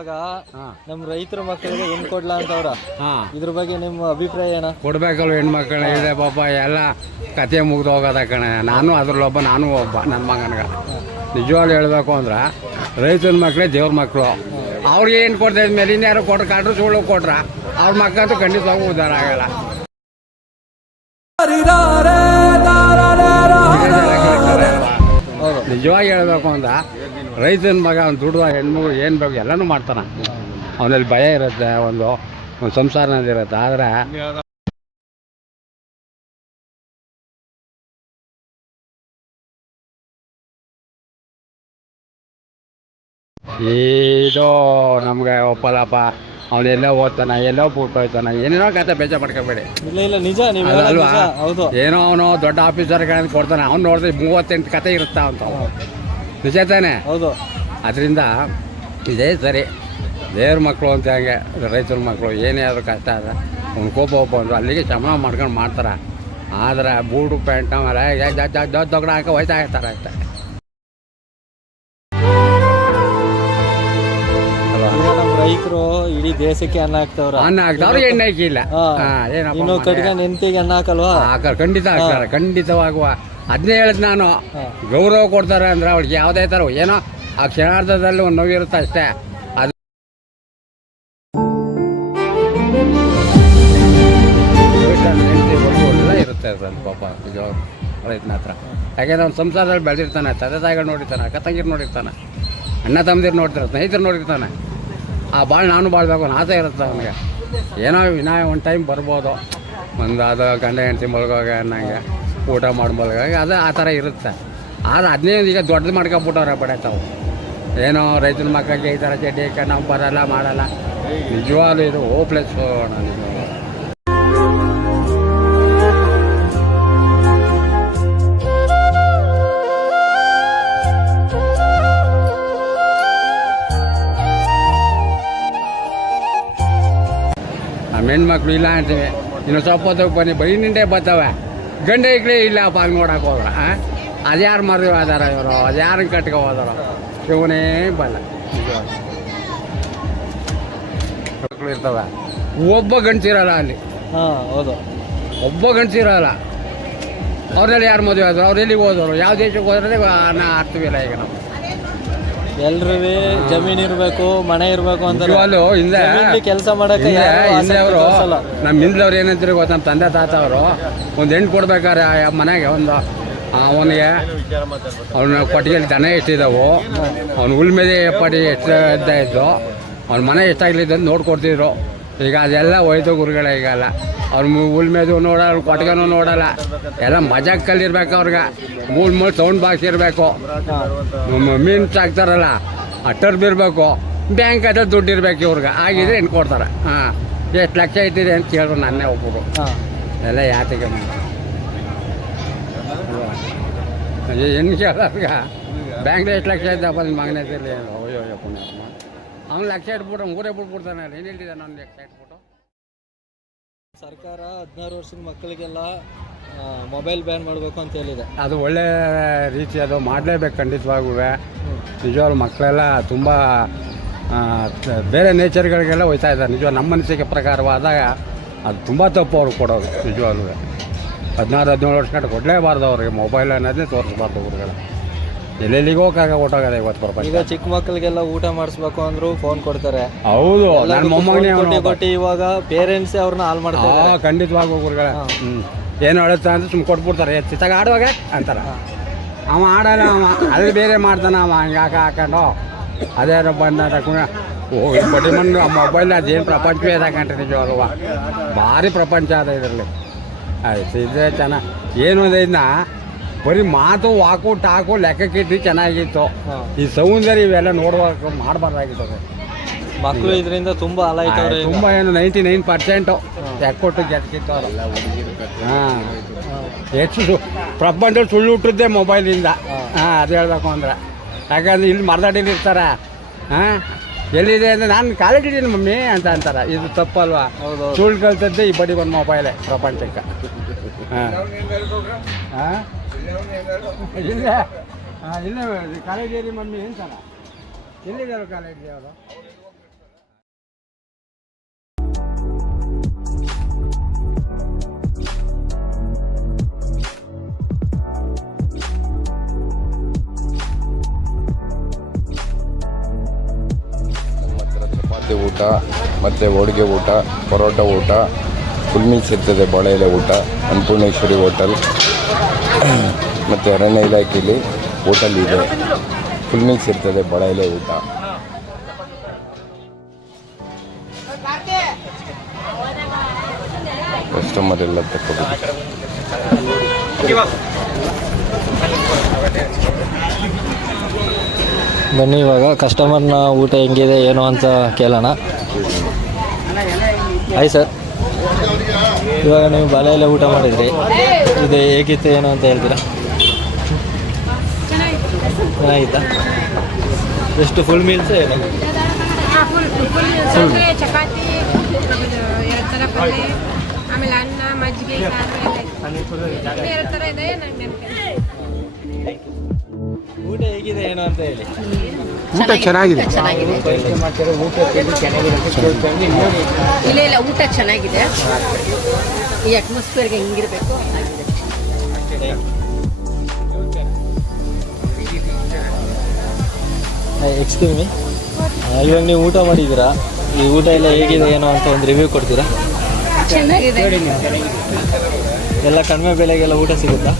ಇವಾಗ ನಮ್ಮ ರೈತರ ಮಕ್ಕಳಿಗೆ ಹೆಣ್ಣು ಕೊಡ್ಲಾ ಅಂತವ್ರ, ಇದ್ರ ಬಗ್ಗೆ ನಿಮ್ಮ ಅಭಿಪ್ರಾಯ ಏನ? ಕೊಡ್ಬೇಕಲ್ವ ಹೆಣ್ಮಕ್ಳ ಇದೆ ಪಾಪ, ಎಲ್ಲ ಕತೆ ಮುಗ್ದು ಹೋಗೋದ ಕಣೆ. ನಾನು ಅದ್ರಲ್ಲೊಬ್ಬ, ನಾನು ಒಬ್ಬ. ನನ್ನ ಮಗನಿಗೆ ನಿಜವಾಗ್ಲು ಹೇಳ್ಬೇಕು ಅಂದ್ರೆ ರೈತನ ಮಕ್ಕಳೇ ದೇವ್ರ ಮಕ್ಕಳು. ಅವ್ರಿಗೆ ಏನು ಕೊಡ್ತಾ ಇದ್ಮೇಲೆ ಇನ್ಯಾರು ಕೊಟ್ರು ಕಾಟ್ರು ಸುಳ್ಳು ಕೊಟ್ರ ಅವ್ರ ಮಕ್ಕಳಂತೂ ಖಂಡಿತವಾಗೂ ಉದ್ಧಾರ ಆಗಲ್ಲ. ನಿಜವಾಗಿ ಹೇಳ್ಬೇಕು ಅಂದ್ರೆ ರೈತನ ಮಗ ಅವ್ನು ದುಡ್ದು ಹೆಣ್ಮಗು ಏನು ಬೇಕು ಎಲ್ಲನೂ ಮಾಡ್ತಾನೆ. ಅವನಲ್ಲಿ ಭಯ ಇರುತ್ತೆ, ಒಂದು ಸಂಸಾರನಲ್ಲಿರುತ್ತೆ. ಆದರೆ ಇದು ನಮ್ಗೆ ಒಪ್ಪಲ್ಲಪ್ಪ. ಅವನೆಲ್ಲೋ ಓದ್ತಾನೆ, ಎಲ್ಲೋ ಬಿಟ್ಟು ಹೋಗ್ತಾನೆ, ಏನೇನೋ ಕತೆ ಬೇಜ ಮಾಡ್ಕೋಬೇಡಿ. ಇಲ್ಲ ನಿಜ ಅಲ್ವಾ? ಹೌದು. ಏನೋ ಅವನು ದೊಡ್ಡ ಆಫೀಸರ್ಗಳನ್ನು ಕೊಡ್ತಾನೆ, ಅವ್ನು ನೋಡಿದ್ರೆ 38 ಕತೆ ಇರುತ್ತಾ ಅಂತ. ನಿಜ ತಾನೆ? ಹೌದು. ಅದರಿಂದ ಇದೇ ಸರಿ. ದೇವ್ರ ಮಕ್ಕಳು ಅಂತ ಹಂಗೆ ರೈತರ ಮಕ್ಕಳು ಏನೇ ಆದರೂ ಕಷ್ಟ ಆದರೆ ಅವ್ನು ಕೋಪ ಅಂದರು ಅಲ್ಲಿಗೆ ಶಮನ ಮಾಡ್ಕೊಂಡು ಮಾಡ್ತಾರೆ. ಆದರೆ ಬೂಟು ಪ್ಯಾಂಟ್ ಆಮೇಲೆ ದೊಡ್ಡ ಹಾಕಿ ಹೋಯ್ತಾ ಇರ್ತಾರೆ ಅಷ್ಟೇ. ರೈತರು ಇಡೀ ದೇಶಕ್ಕೆ ಅನ್ನ ಹಾಕ್ತವ್ರ, ಎಣ್ಣೆ ಹಾಕಿಲ್ಲ. ಇನ್ನು ಕಟ್ಗ ನೆಂತಿಗೆ ಅನ್ನ ಹಾಕಲ್ವಾ? ಖಂಡಿತ ಹಾಕ್ತಾರೆ, ಖಂಡಿತವಾಗುವ. ಅದನ್ನೇ ಹೇಳಿದ್ ನಾನು. ಗೌರವ ಕೊಡ್ತಾರೆ ಅಂದ್ರೆ ಅವ್ಳಿಗೆ ಯಾವುದೇ ಥರ ಏನೋ ಆ ಕ್ಷಣಾರ್ಧದಲ್ಲಿ ಒಂದು ನೋವಿರುತ್ತೆ ಅಷ್ಟೇ. ಅದು ಎಲ್ಲ ಇರುತ್ತೆ ಪಾಪ ನಿಜವಾಗ ರೈತನ ಹತ್ರ. ಯಾಕೆಂದ್ರೆ ಅವ್ನು ಸಂಸಾರದಲ್ಲಿ ಬೆಳೆದಿರ್ತಾನೆ, ತಂದೆ ತಾಯಿಗಳು ನೋಡಿರ್ತಾನೆ, ಅಕ್ಕ ತಂಗಿರು ನೋಡಿರ್ತಾನೆ, ಅಣ್ಣ ತಮ್ಮದಿರು ನೋಡ್ತಿರ್ತಾನೆ, ಸ್ನೇಹಿತರು ನೋಡಿರ್ತಾನೆ. ಆ ಬಾಳು ನಾನು ಬಾಳ್ಬೇಕು ಅನ್ನೋ ಆಸೆ ಇರುತ್ತೆ ಅವನಿಗೆ. ಏನೋ ವಿನಾಯ ಒಂದು ಟೈಮ್ ಬರ್ಬೋದು, ಒಂದು ಅದು ಗಂಡ ಹೆಂಡತಿ ಮಲ್ಗೋಗ ಅನ್ನಂಗೆ, ಊಟ ಮಾಡಿ ಮಲ್ಗೋಗ, ಅದು ಆ ಥರ ಇರುತ್ತೆ. ಆದರೆ ಅದನ್ನೇ ಈಗ ದೊಡ್ಡದು ಮಾಡ್ಕೊಬಿಟ್ಟವ್ರೆ ಬಡೆ ತಾವು. ಏನೋ ರೈತನ ಮಕ್ಕಳಿಗೆ ಈ ಥರ ಚಡ್ಡಿ ನಾವು ಬರೋಲ್ಲ ಮಾಡಲ್ಲ. ನಿಜವಾಗ್ಲೂ ಇದು ಹೋಪ್ಲೆಸ್ ನಾನು. ಹೆಣ್ಮಕ್ಳು ಇಲ್ಲ ಅಂತೀವಿ, ಇನ್ನು ಸ್ವಲ್ಪ ಹೊತ್ತಿಗೆ ಬನ್ನಿ ಬೈ ನಿಂಡೆ ಬರ್ತಾವೆ, ಗಂಡ ಇಕ್ಳೇ ಇಲ್ಲ ಅಪ್ಪ ಹಂಗೆ ನೋಡಕ್ಕೆ ಹೋದ್ರ. ಅದ್ಯಾರು ಮದುವೆ ಆದಾರ ಇವರು, ಅದ್ಯಾರನ್ನ ಕಟ್ಕೊ ಹೋದಾರ, ಶಿವನೇ ಬಲ್ಲ. ಮಕ್ಕಳು ಇರ್ತವೆ, ಒಬ್ಬ ಗಂಡಸಿರಲ್ಲ ಅಲ್ಲಿ. ಹೌದು, ಒಬ್ಬ ಗಂಡಸಿರಲ್ಲ. ಅವ್ರಲ್ಲಿ ಯಾರು ಮದುವೆ ಆದ್ರು, ಅವ್ರು ಎಲ್ಲಿಗೆ ಹೋದವರು, ಯಾವ ದೇಶಕ್ಕೆ ಹೋದ್ರೆ ಆಡ್ತೀವಿಲ್ಲ ಈಗ ನಾವು. ಎಲ್ರೂ ಜಮೀನ್ ಇರ್ಬೇಕು, ಮನೆ ಇರ್ಬೇಕು ಅಂತ ಹಿಂದೆ ಕೆಲಸ ಮಾಡಕ್ಕೆ ಅವರು ನಮ್ಮ ಹಿಂದ್ಲವ್ರು ಏನಂತಾರೆ ಗೊತ್ತ, ನಮ್ಮ ತಂದೆ ತಾತ ಅವರು ಒಂದು ಹೆಣ್ಣು ಕೊಡ್ಬೇಕಾದ್ರೆ ಮನೆಗೆ ಒಂದು ಅವನಿಗೆ ಅವನ ಕೊಟ್ಟಿಗೆಯಲ್ಲಿ ದನ ಎಷ್ಟಿದ್ದಾವು, ಅವ್ನ ಹುಲ್ ಮೇಲೆ ಪಡಿ ಎಷ್ಟು ಇದ್ದು ಅವ್ನ ಮನೆ ಎಷ್ಟಾಗ್ಲಿದ್ದು ಅಂತ ನೋಡ್ಕೊಡ್ತಿದ್ರು. ಈಗ ಅದೆಲ್ಲ ಹೋಯ್ತು ಗುರುಗಳೇ. ಈಗಲ್ಲ ಅವ್ರ ಹುಲ್ ಮೇದು ನೋಡಲ್ಲ, ಕೊಟ್ಟಿಗೆನೂ ನೋಡಲ್ಲ, ಎಲ್ಲ ಮಜಾಕಲ್ಲಿರ್ಬೇಕು. ಅವ್ರಿಗೆ ಮೂಲ್ ಸೌಂಡ್ ಬಾಕ್ಸ್ ಇರಬೇಕು, ಮೀನು ಸಾಕ್ತಾರಲ್ಲ ಆ ಟರ್ಬ್ ಇರಬೇಕು, ಬ್ಯಾಂಕ್ ಅದ ದುಡ್ಡು ಇರ್ಬೇಕು ಇವ್ರಿಗೆ. ಆಗಿದ್ರೆ ಹೆಣ್ಣು ಕೊಡ್ತಾರೆ. ಎಷ್ಟು ಲಕ್ಷ ಐತಿದೆ ಅಂತ ಕೇಳಿದ್ರು ನನ್ನೇ ಒಬ್ಬರು. ಎಲ್ಲ ಯಾತಿಗೆ ಹೆಣ್ಣು ಕೇಳೋರ್ಗ ಬ್ಯಾಂಕ್ಗೆ ಎಷ್ಟು ಲಕ್ಷ ಐತಪ್ಪ ನಿಮ್ಮ ಮಗನೇ ತಿರ್ಲಿ, ಅಯ್ಯೋ ಪುಣ್ಯ ಅವ್ನು ಲಕ್ಷ ಇಟ್ಬಿಟ್ಟು ಊರೇ ಬಿಟ್ಬಿಡ್ತಾನೆ. ಏನು ಹೇಳ್ತಿದ್ದೆ ನಾನು ಲಕ್ಷ ಇಟ್ಬಿಟ್ಟು. ಸರ್ಕಾರ 16 ವರ್ಷದ ಮಕ್ಕಳಿಗೆಲ್ಲ ಮೊಬೈಲ್ ಬ್ಯಾನ್ ಮಾಡಬೇಕು ಅಂತ ಹೇಳಿದೆ. ಅದು ಒಳ್ಳೆ ರೀತಿ, ಅದು ಮಾಡಲೇಬೇಕು ಖಂಡಿತವಾಗೂ. ನಿಜವಾಗ್ಲೂ ಮಕ್ಕಳೆಲ್ಲ ತುಂಬ ಬೇರೆ ನೇಚರ್ಗಳಿಗೆಲ್ಲ ಹೋಯ್ತಾ ಇದ್ದಾರೆ. ನಿಜವಾಗ ನಮ್ಮ ಅನಿಸಿಕೆ ಪ್ರಕಾರವಾದಾಗ ಅದು ತುಂಬ ತಪ್ಪು ಅವ್ರಿಗೆ ಕೊಡೋದು. ನಿಜವಾಗ್ಲೂ 16-17 ವರ್ಷ ಗಂಟೆ ಕೊಡಲೇಬಾರ್ದು ಅವ್ರಿಗೆ ಮೊಬೈಲ್ ಅನ್ನೋದನ್ನೇ ತೋರಿಸ್ಬಾರ್ದು ಊರುಗಳ. ಎಲ್ಲೆಲ್ಲಿಗೆ ಹೋಗೋದ ಇವತ್ತು ಪ್ರಪಂಚ. ಈಗ ಚಿಕ್ಕ ಮಕ್ಕಳಿಗೆಲ್ಲ ಊಟ ಮಾಡಿಸ್ಬೇಕು ಅಂದ್ರು ಫೋನ್ ಕೊಡ್ತಾರೆ. ಹೌದು, ನನ್ನ ಮೊಮ್ಮಗನೇ ಕೊಟ್ಟು ಇವಾಗ ಪೇರೆಂಟ್ಸ್ ಅವ್ರನ್ನ ಹಾಳು ಮಾಡ್ತಾರೆ. ಖಂಡಿತವಾಗಿ ಊರುಗಳ ಏನು ಹೇಳುತ್ತಾ ಅಂತ ಸುಮ್ಮನೆ ಕೊಟ್ಬಿಡ್ತಾರೆ. ಚಿತ್ತಾಗ ಆಡುವಾಗ ಅಂತಾರೆ. ಅವ ಆಡಲ್ಲ, ಅವ ಅಲ್ಲಿ ಬೇರೆ ಮಾಡ್ತಾನೆ. ಅವ ಹಂಗೆ ಹಾಕೊಂಡು ಅದೇ ಬಂದ ಬಡ್ಡಿ ಮಣ್ಣು ಆ ಮೊಬೈಲ್ ಅದೇನು ಪ್ರಪಂಚವೇ ಇದಾಕಂಟ್ರೆ ನಿಜವಾಗಲ್ವ. ಭಾರಿ ಪ್ರಪಂಚ ಅದ ಇದರಲ್ಲಿ. ಆಯ್ತು, ಇದ್ರೆ ಚೆನ್ನಾಗಿ ಏನು ಇದನ್ನ ಬರೀ ಮಾತು ವಾಕು ಟಾಕು ಲೆಕ್ಕಕ್ಕಿಟ್ಟು ಚೆನ್ನಾಗಿತ್ತು. ಈ ಸೌಂದರ್ಯ ಇವೆಲ್ಲ ನೋಡುವಾಗ ಮಾಡಬಾರ್ದಾಗಿತ್ತು. ಮಕ್ಕಳು ಇದರಿಂದ ತುಂಬ ಹಾಳಾಯ್ತವ್ರೆ. ತುಂಬ ಏನು 99% ಕೊಟ್ಟು ಗೆದ್ಕಿತ್ತು. ಹೆಚ್ಚು ಪ್ರಪಂಚದಲ್ಲಿ ಸುಳ್ಳು ಹುಟ್ಟಿದ್ದೆ ಮೊಬೈಲಿಂದ. ಅದು ಹೇಳ್ಬೇಕು ಅಂದ್ರೆ, ಯಾಕಂದ್ರೆ ಇಲ್ಲಿ ಮರದಾಡಿಲಿ ಇರ್ತಾರೆ. ಎಲ್ಲಿದೆ ಅಂದರೆ ನಾನು ಕಾಲೇಜಿದ್ದೀನಿ ಮಮ್ಮಿ ಅಂತ ಅಂತಾರೆ. ಇದು ತಪ್ಪಲ್ವಾ? ಸುಳ್ಳು ಕಲ್ತದ್ದೇ ಈ ಬಡಿ ಒಂದು ಮೊಬೈಲೇ ಪ್ರಪಂಚಕ್ಕೆ. ಇಲ್ಲ ಕಾಲೇಜಲ್ಲಿ ಮಮ್ಮಿ ಅಂತಾರ. ಎಲ್ಲಿದ್ದಾರೆ ಕಾಲೇಜ್ ಅವರು? ಚಪಾತಿ ಊಟ ಮತ್ತು ಹೋಳಿಗೆ ಊಟ, ಪರೋಟ ಊಟ, ಫುಲ್ ಮೀಲ್ಸ್ ಇರ್ತದೆ. ಬಾಳೆ ಎಲೆ ಊಟ ಅನ್ನಪೂರ್ಣೇಶ್ವರಿ ಹೋಟೆಲ್ ಮತ್ತು ಅರಣ್ಯ ಇಲಾಖೆಯಲ್ಲಿ ಹೋಟೆಲ್ ಇದೆ. ಫುಲ್ ಮೀಲ್ಸ್ ಇರ್ತದೆ, ಬಾಳೆ ಎಲೆ ಊಟ. ಕಸ್ಟಮರ್ ಎಲ್ಲ ತಗೋಬೇಕು. ಬನ್ನಿ ಇವಾಗ ಕಸ್ಟಮರ್ನ ಊಟ ಹೆಂಗಿದೆ ಏನು ಅಂತ ಕೇಳೋಣ. ಹಾಯ್ ಸರ್, ಇವಾಗ ನೀವು ಬಾಳೆ ಎಲೆ ಊಟ ಮಾಡಿದ್ರಿ, ಇದು ಹೇಗಿತ್ತು ಏನು ಅಂತ ಹೇಳ್ತೀರಾ? ಚೆನ್ನಾಗಿತ್ತಾ? ಎಷ್ಟು ಫುಲ್ ಮೀಲ್ಸ್ ಏನು? ಚಪಾತಿ, 2 ಥರ ಪಲ್ಯ, ಆಮೇಲೆ ಅನ್ನ, ಮಜ್ಜಿಗೆ, ಸಾರು 2 ಥರ ಇದೆ. ಊಟ ಹೇಗಿದೆ ಏನು ಅಂತ ಹೇಳಿ. ಊಟ ಚೆನ್ನಾಗಿದೆ. ಇಲ್ಲ ಊಟ ಚೆನ್ನಾಗಿದೆ. ಈ ಅಟ್ಮಾಸ್ಫಿಯರ್ಗೆ ಹೆಂಗಿರಬೇಕು ಎಕ್ಸ್ಕ್ಯೂಸ್ ಮೀ, ಇವಾಗ ನೀವು ಊಟ ಮಾಡಿದ್ದೀರಾ, ಈ ಊಟ ಎಲ್ಲ ಹೇಗಿದೆ ಏನು ಅಂತ ಒಂದು ರಿವ್ಯೂ ಕೊಡ್ತೀರಾ? ಚೆನ್ನಾಗಿದೆ. ಎಲ್ಲ ಕಡಿಮೆ ಬೆಲೆಗೆಲ್ಲ ಊಟ ಸಿಗುತ್ತಾ?